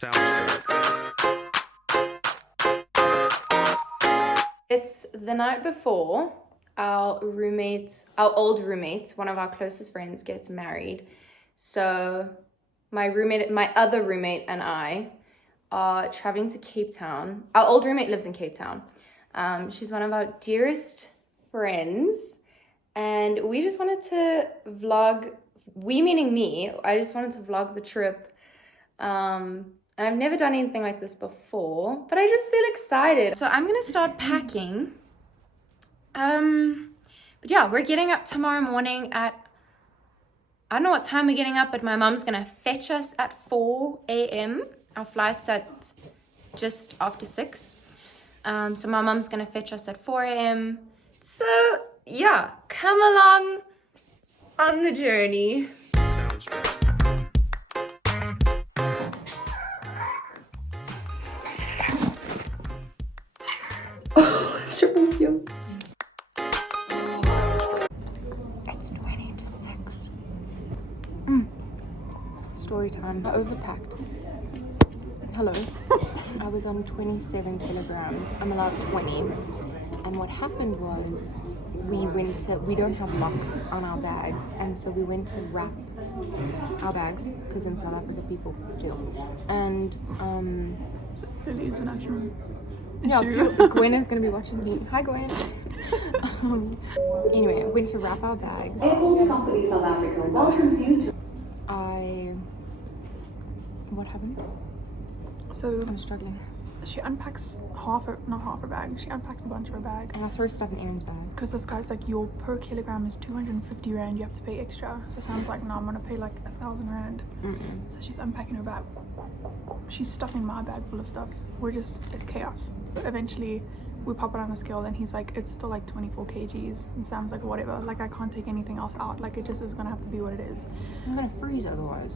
Sounds good. It's the night before our old roommate, one of our closest friends, gets married. So my other roommate and I are traveling to Cape Town. Our old roommate lives in Cape Town. She's one of our dearest friends, and we just wanted to vlog, we meaning me, I just wanted to vlog the trip. And I've never done anything like this before, but I just feel excited. So I'm gonna start packing. But yeah, we're getting up tomorrow morning at, I don't know what time we're getting up, but my mom's gonna fetch us at 4 a.m. Our flight's at just after 6. So my mom's gonna fetch us at 4 a.m. So yeah, come along on the journey. Sounds good. It's review. It's 20 to 6. Story time. I overpacked. Hello. I was on 27 kilograms. I'm allowed 20. And what happened was we don't have locks on our bags, and so we went to wrap our bags because in South Africa people steal. And It's really international. yeah, Gwen is gonna be watching me. Hi, Gwen. Anyway, went to wrap our bags. Airports Company South Africa welcomes you to. What happened? So I'm struggling. she unpacks not half her bag. She unpacks a bunch of her bag. And I saw her stuff in Aaron's bag. Because this guy's like, your per kilogram is 250 rand. You have to pay extra. So Sam's like, no, I'm gonna pay like 1,000 rand. So she's unpacking her bag. She's stuffing my bag full of stuff. It's chaos. But eventually we pop it on the scale and he's like, it's still like 24 kgs. And Sam's like, whatever. Like, I can't take anything else out. Like, it just is gonna have to be what it is. I'm gonna freeze otherwise.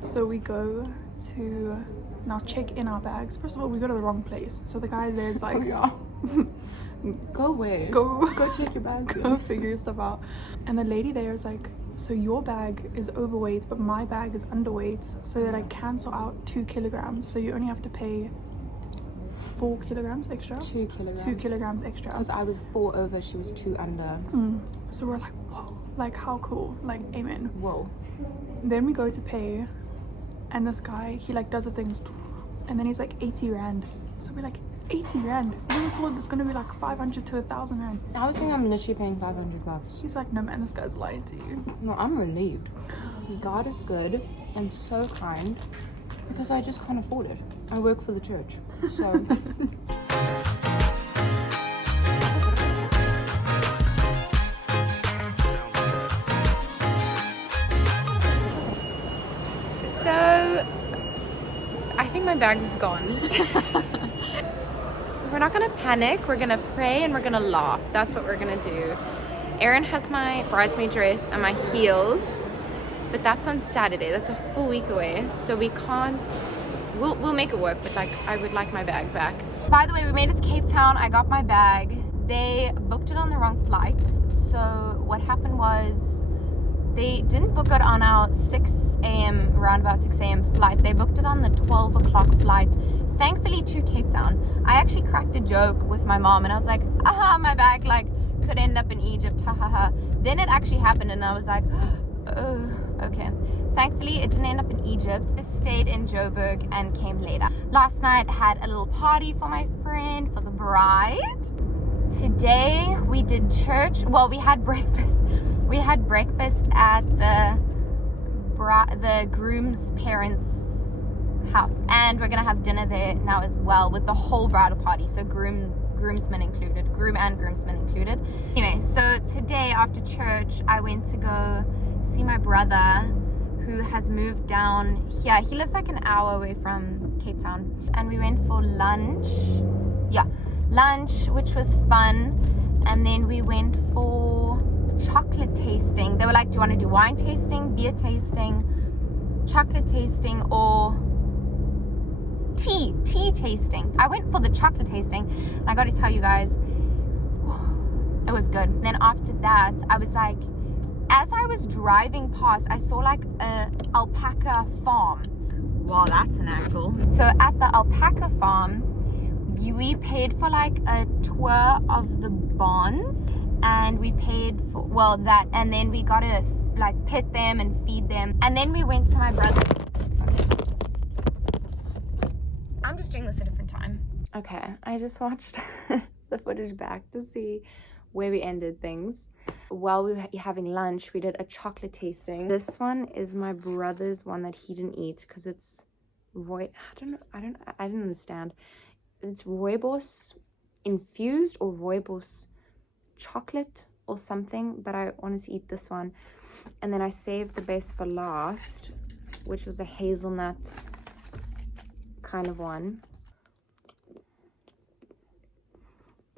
So we go to now check in our bags. First of all, we go to the wrong place. So the guy there's like, Go away. go check your bags. go figure your stuff out. And the lady there is like, so your bag is overweight, but my bag is underweight, so that I cancel out 2 kilograms. So you only have to pay 4 kilograms extra. 2 kilograms. 2 kilograms extra. Because I was 4 over, she was 2 under. So we're like, whoa, like how cool, like amen. Whoa. Then we go to pay, and this guy, he like does the things, and then he's like 80 rand. So we're like, 80 rand? We were told it's gonna be like 500 to 1,000 rand. I was thinking I'm literally paying $500. He's like, no man, this guy's lying to you. No, I'm relieved. God is good and so kind because I just can't afford it. I work for the church, so. So, I think my bag is gone. We're not gonna panic, we're gonna pray and we're gonna laugh. That's what we're gonna do. Aaron has my bridesmaid dress and my heels, but that's on Saturday. That's a full week away, so we can't, we'll make it work, but like, I would like my bag back. By the way, we made it to Cape Town. I got my bag. They booked it on the wrong flight. So what happened was, they didn't book it on our 6 a.m., around about 6 a.m. flight. They booked it on the 12 o'clock flight, thankfully to Cape Town. I actually cracked a joke with my mom and I was like, my bag like could end up in Egypt, ha. Then it actually happened and I was like, oh, okay. Thankfully, it didn't end up in Egypt. I stayed in Joburg and came later. Last night, had a little party for my friend, for the bride. Today, we did church. Well, we had breakfast. We had breakfast at the groom's parents' house. And we're going to have dinner there now as well with the whole bridal party. So groomsmen included. Groom and groomsmen included. Anyway, so today after church, I went to go see my brother who has moved down here. He lives like an hour away from Cape Town. And we went for lunch. Yeah, lunch, which was fun. And then we went for chocolate tasting. They were like, do you want to do wine tasting, beer tasting, chocolate tasting, or tea tasting? I went for the chocolate tasting, and I got to tell you guys, it was good. Then after that, I was like, as I was driving past, I saw like a alpaca farm. Wow, that's an angle. So at the alpaca farm, we paid for like a tour of the barns, and we paid for, well, that, and then we got to like pet them and feed them. And then we went to my brother's. Okay. I'm just doing this a different time. Okay, I just watched the footage back to see where we ended things. While we were having lunch, we did a chocolate tasting. This one is my brother's one that he didn't eat because it's I didn't understand. It's rooibos infused or rooibos chocolate or something, but I wanted to eat this one. And then I saved the best for last, which was a hazelnut kind of one.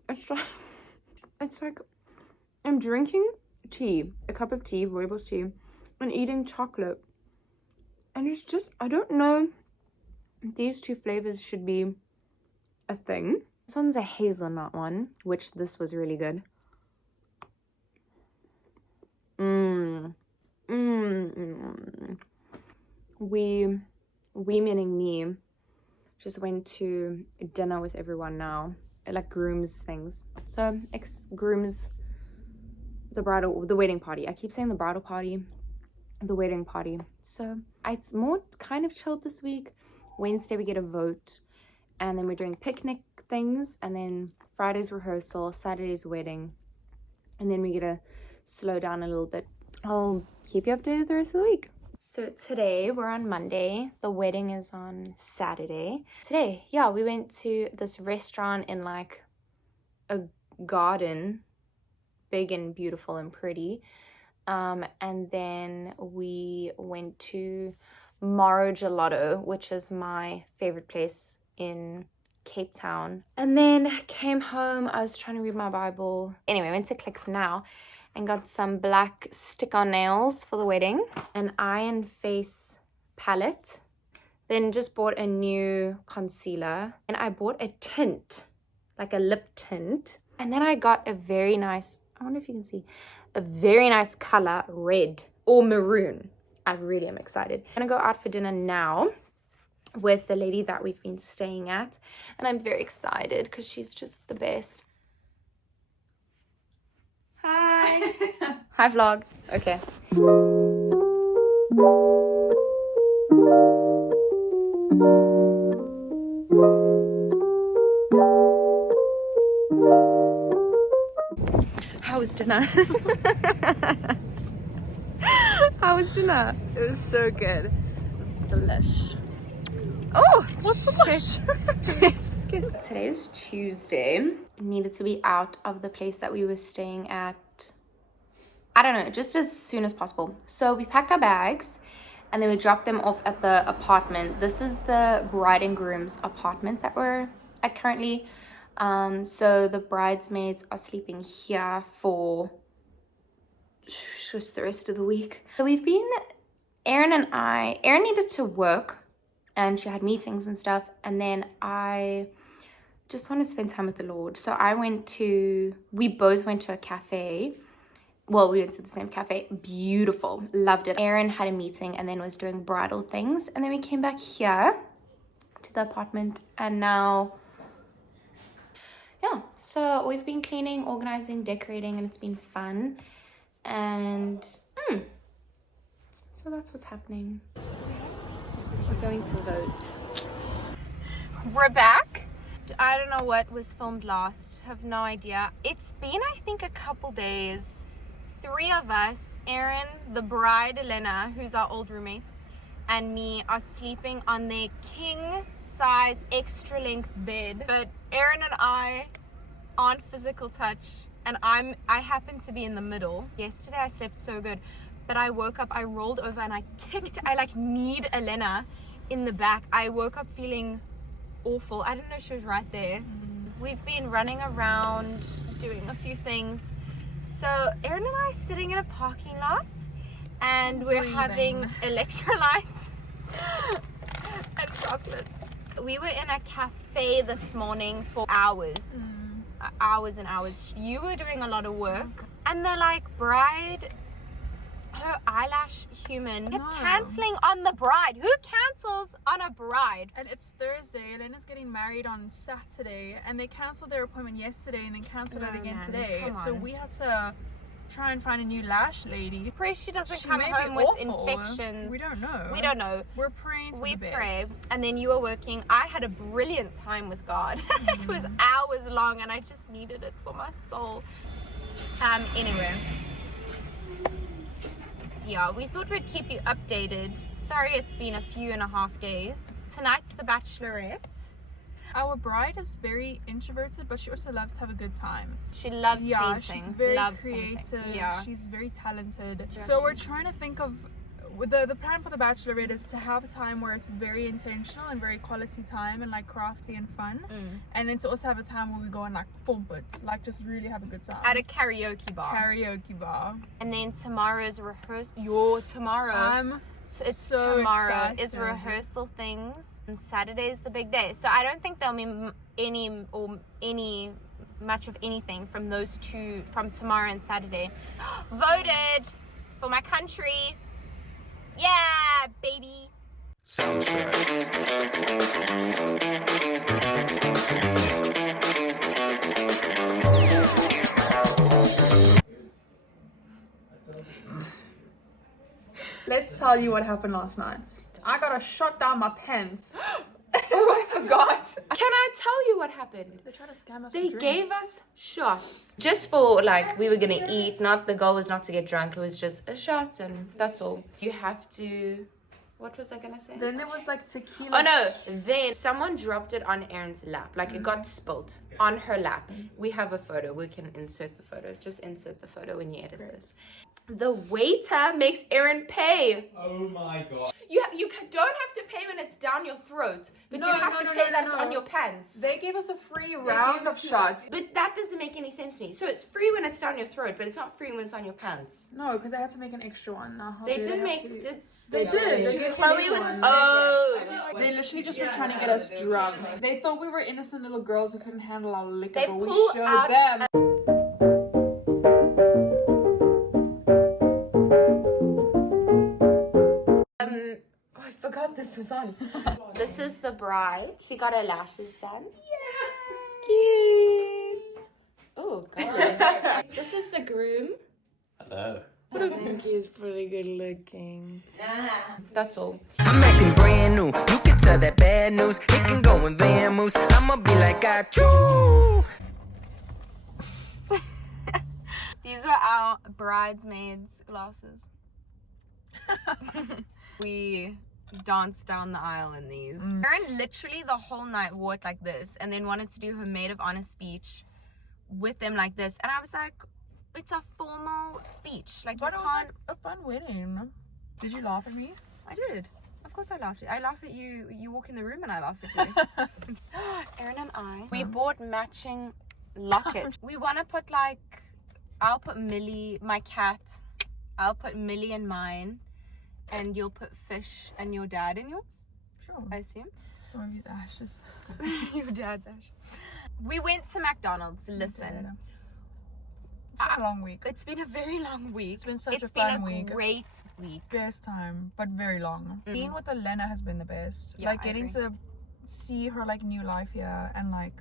It's like I'm drinking tea, a cup of tea, rooibos tea, and eating chocolate. And it's just, I don't know if these two flavors should be a thing. This one's a hazelnut one, which this was really good. We meaning me, just went to dinner with everyone now. It like grooms things. So grooms the wedding party. I keep saying the bridal party, the wedding party. So it's more kind of chilled this week. Wednesday we get a vote, and then we're doing picnic things, and then Friday's rehearsal, Saturday's wedding, and then we get to slow down a little bit. I'll keep you updated the rest of the week. So today we're on Monday. The wedding is on Saturday. Today, yeah, we went to this restaurant in like a garden, big and beautiful and pretty. And then we went to Maro Gelato, which is my favorite place in Cape Town. And then came home. I was trying to read my Bible. Anyway, went to Clicks Now and got some black stick-on nails for the wedding, an iron face palette, then just bought a new concealer, and I bought a tint, like a lip tint, and then I got a very nice, I wonder if you can see, a very nice color, red or maroon. I really am excited. I'm gonna go out for dinner now with the lady that we've been staying at, and I'm very excited because she's just the best. Hi. Hi vlog. Okay. How was dinner? How was dinner? It was so good. It was delish. Oh, what's the chef's kiss. Today is Tuesday. Needed to be out of the place that we were staying at, I don't know, just as soon as possible. So we packed our bags and then we dropped them off at the apartment. This is the bride and groom's apartment that we're at currently. So the bridesmaids are sleeping here for just the rest of the week. So we've been, Erin needed to work and she had meetings and stuff, and then I just want to spend time with the Lord. So we both went to a cafe. Well, we went to the same cafe. Beautiful. Loved it. Erin had a meeting and then was doing bridal things. And then we came back here to the apartment, and now, yeah. So we've been cleaning, organizing, decorating, and it's been fun. And so that's what's happening. We're going to vote. We're back. I don't know what was filmed last. Have no idea. It's been, I think, a couple days. 3 of us, Erin, the bride, Elena, who's our old roommate, and me are sleeping on their king-size, extra-length bed. But Erin and I aren't physical touch, and I happen to be in the middle. Yesterday I slept so good, but I woke up, I rolled over, and I kneed Elena in the back. I woke up feeling awful. I didn't know she was right there. We've been running around doing a few things. So Erin and I are sitting in a parking lot and we're having electrolytes and chocolates. We were in a cafe this morning for hours and hours. You were doing a lot of work, and they're like, bride her eyelash human kept No. cancelling on the bride. Who cancels on a bride? And it's Thursday. Elena's getting married on Saturday, and they cancelled their appointment yesterday and then cancelled it again man, today. come So on. we had to try and find a new lash lady. Pray she doesn't She come may be home with awful. infections. We don't know. We don't know. We're praying for We the pray. best. And then you were working. I had a brilliant time with God. It was hours long and I just needed it for my soul. Anyway. Yeah, we thought we'd keep you updated. Sorry it's been a few and a half days. Tonight's the Bachelorette. Our bride is very introverted, but she also loves to have a good time. She loves Yeah, painting. she's very loves creative. Painting. Yeah. She's very talented. So we're trying to think of the plan for the Bachelorette is to have a time where it's very intentional and very quality time and like crafty and fun, and then to also have a time where we go and like pump it, like just really have a good time At a karaoke bar. karaoke bar. And then tomorrow's rehearsal. Tomorrow. It's so tomorrow is excited. rehearsal things, and Saturday's the big day. So I don't think there'll be any much of anything from those two, from tomorrow and Saturday. Voted for my country. Yeah, baby. Let's tell you what happened last night. I got a shot down my pants. Oh, I forgot. Can I tell you what happened? They tried to scam us. They gave us shots just for like we were gonna eat. Not the goal was not to get drunk. It was just a shot, and that's all. You have to. What was I gonna say? Then there was like tequila. Oh no! Then someone dropped it on Erin's lap. Like it got spilled on her lap. We have a photo. We can insert the photo. Just insert the photo when you edit this. The waiter makes Erin pay. Oh my god. You don't have to pay when it's down your throat, but No, you have no, to no, pay no, that's no. on your pants. They gave us a free round of shots. But that doesn't make any sense to me. So it's free when it's down your throat, but it's not free when it's on your pants. No, because they had to make an extra one. Now, how They do did have make. to- Did They did. Chloe was. Oh. They literally just were trying to get us drunk. They thought we were innocent little girls who couldn't handle our liquor, They but we pull showed out them. Oh, I forgot this was on. This is the bride. She got her lashes done. Yeah. Cute. Oh god. This is the groom. Hello. I think he's pretty good looking. That's all. I'm acting brand new. You can tell that bad news. It can go in Van Moose. I'ma be like I choo. These were our bridesmaids' glasses. We danced down the aisle in these. Erin literally the whole night wore it like this and then wanted to do her maid of honor speech with them like this. And I was like, it's a formal speech. Like, But you it was can't. like a fun wedding. Did you laugh at me? I did. Of course I laughed. I laugh at you. You walk in the room and I laugh at you. Erin and I. We bought matching lockets. We want to put like, I'll put Millie, my cat. I'll put Millie in mine. And you'll put Fish and your dad in yours, Sure. I assume. Some of these ashes. Your dad's ashes. We went to McDonald's. Listen, It's been a long week. it's been a very long week. It's been such a It's been fun a week. great week. Best time, but very long. Being with Elena has been the best. Yeah, like I getting agree. to see her like new life here and like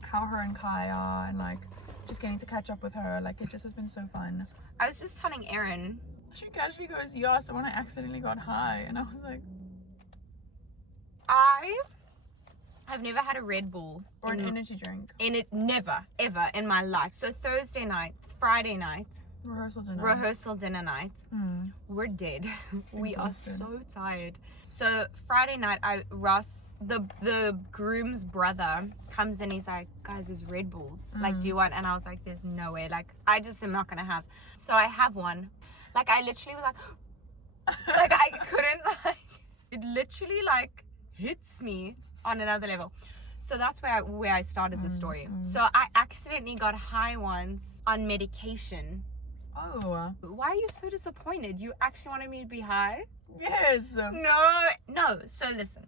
how her and Kai are and like just getting to catch up with her. Like it just has been so fun. I was just telling Erin. She casually goes, "Yeah, someone I accidentally got high," and I was like, I have never had a Red Bull or an in, energy drink. in it, never, ever in my life. So Thursday night, Friday night, Rehearsal dinner. night, Mm. we're dead. We are Exhausted. so tired. So Friday night, Ross, the groom's brother, comes in. He's like, guys, there's Red Bulls. Like, do you want? And I was like, there's no way. Like, I just am not gonna have. So I have one. Like, I literally was like, like I couldn't like. It literally like hits me on another level. So that's where I started the story. So I accidentally got high once on medication. Oh, Why are you so disappointed? You actually wanted me to be high? yes. No. So listen,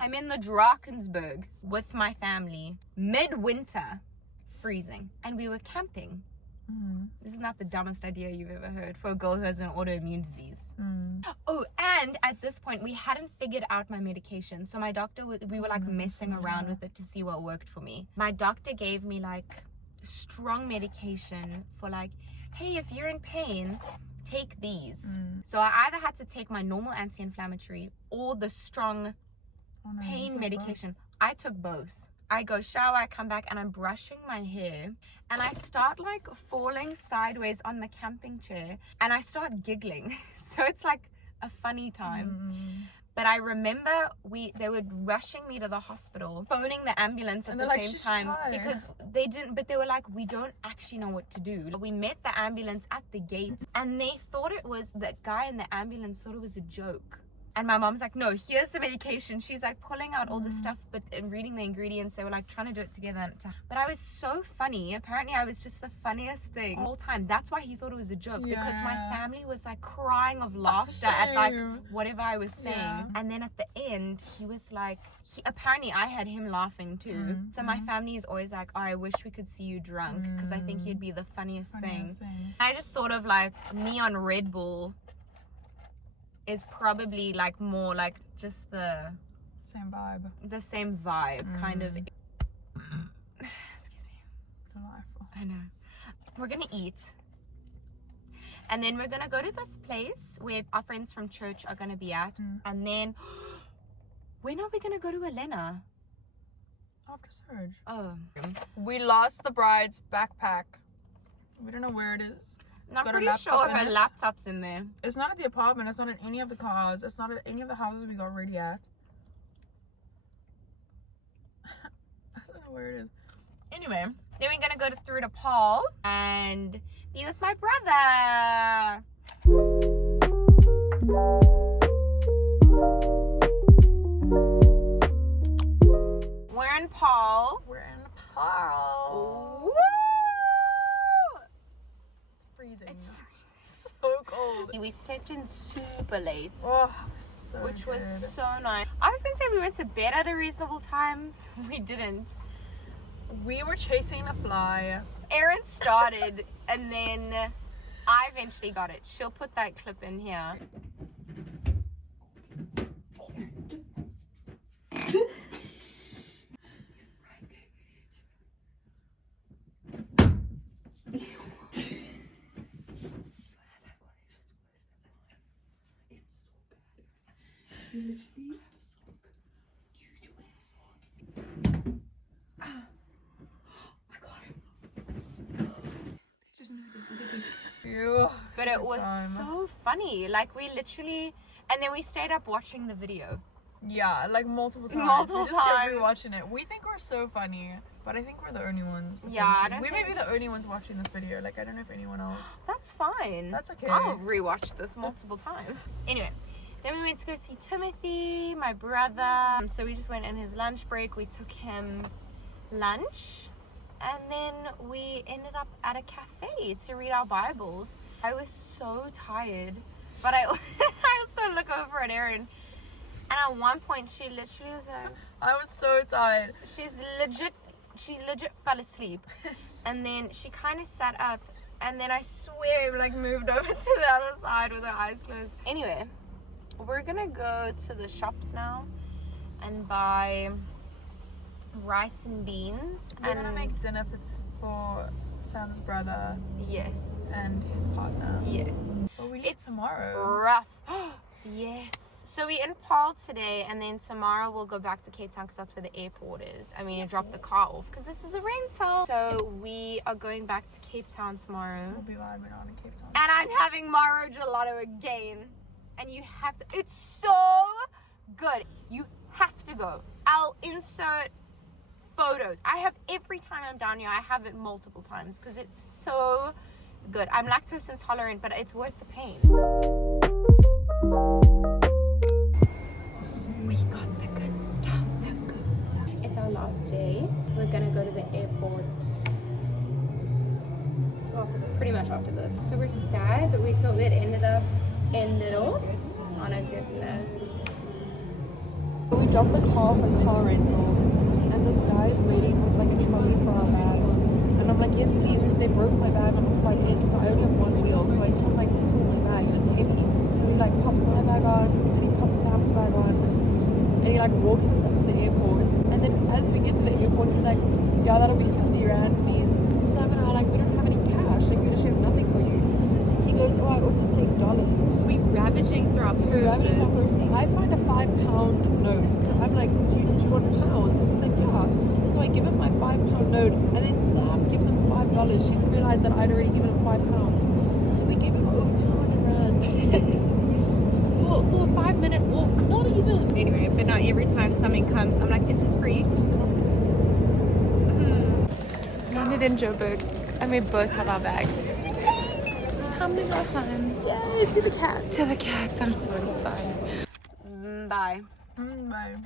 I'm in the Drakensberg with my family, midwinter, freezing, and we were camping Isn't that the dumbest idea you've ever heard for a girl who has an autoimmune disease? Mm. Oh, and at this point, we hadn't figured out my medication. So my doctor, we were like messing around with it to see what worked for me. My doctor gave me like strong medication for like, hey, if you're in pain, take these. So I either had to take my normal anti-inflammatory or the strong pain medication. I took both. I go shower, I come back, and I'm brushing my hair, and I start like falling sideways on the camping chair, and I start giggling. So it's like a funny time. But I remember they were rushing me to the hospital, phoning the ambulance at the same time because they didn't, but they were like, we don't actually know what to do. We met the ambulance at the gate, and they thought it was, the guy in the ambulance thought it was a joke. And my mom's like, no, here's the medication. She's like pulling out all the stuff, but and reading the ingredients, they were like trying to do it together. But I was so funny. Apparently I was just the funniest thing the whole time. That's why he thought it was a joke, because my family was like crying of laughter at like whatever I was saying. And then at the end, he was like, apparently I had him laughing too. So my family is always like, oh, I wish we could see you drunk, because I think you'd be the funniest thing. I just sort of like, me on Red Bull is probably like more like just the same vibe kind of. Excuse me. Delightful. I know. We're gonna eat, and then we're gonna go to this place where our friends from church are gonna be at, and then when are we gonna go to Elena? After Surge. Oh, We lost the bride's backpack. We don't know where it is. I'm pretty sure her laptop's in there. It's not at the apartment. It's not in any of the cars. It's not at any of the houses we got ready at. I don't know where it is. Anyway, then we're gonna go through to Paul and be with my brother. We're in Paul. Woo! It's so cold. We slept in super late, which was so nice. I was gonna say we went to bed at a reasonable time. We didn't. We were chasing a fly. Erin started, and then I eventually got it. She'll put that clip in here. But it was so funny. Like, we literally, and then we stayed up watching the video. Yeah, like multiple times. Multiple we just kept times. rewatching it. We think we're so funny, but I think we're the only ones. Yeah, we may be the only ones watching this video. Like, I don't know if anyone else. That's fine. That's okay. I'll rewatch this multiple times. Anyway, then we went to go see Timothy, my brother. So we just went in his lunch break. We took him lunch, and then we ended up at a cafe to read our Bibles. I was so tired, but I also look over at Erin, and at one point she literally was like, I was so tired. She legit fell asleep. And then she kind of sat up, and then I swear like moved over to the other side with her eyes closed. Anyway, we're gonna go to the shops now and buy rice and beans. We're gonna make dinner for Sam's brother. Yes. And his partner. Yes. But we leave tomorrow. Rough. Yes. So we're in Paul today, and then tomorrow we'll go back to Cape Town because that's where the airport is. I mean, you drop the car off because this is a rental. So we are going back to Cape Town tomorrow. We'll be glad we're not in Cape Town. And I'm having Maro Gelato again. And you have to. It's so good. You have to go. I'll insert photos. I have every time I'm down here, I have it multiple times because it's so good. I'm lactose intolerant, but it's worth the pain. We got the good stuff. The good stuff. It's our last day. We're gonna go to the airport pretty much after this. So we're sad, but we thought we'd ended off on a good note. We dropped the car for car rental, and this guy is waiting with like a trolley for our bags. And I'm like, yes please, because they broke my bag on the flight in, so I only have one wheel, so I can't like pull my bag and it's heavy. So he like pops my bag on, and he pops Sam's bag on, and he like walks us up to the airport. And then as we get to the airport, he's like, yeah, that'll be 50 rand please. So Sam and I are like, we don't have any cash, like we literally have nothing for you. He goes, oh, I also take dollars. We're ravaging through our So we're ravaging our purses. purses. I find a £5 note. I'm like, do you want pounds? So he's like, yeah. So I give him my £5 note, and then Sam gives him $5. She didn't realize that I'd already given him £5. So we gave him over 200 rand for a 5-minute walk. Not even. Anyway, but not every time something comes, I'm like, is this free? Landed in Joburg, and we both have our bags. Time to go home. Yay, to the cat. To the cats. I'm so excited. Bye. Bye.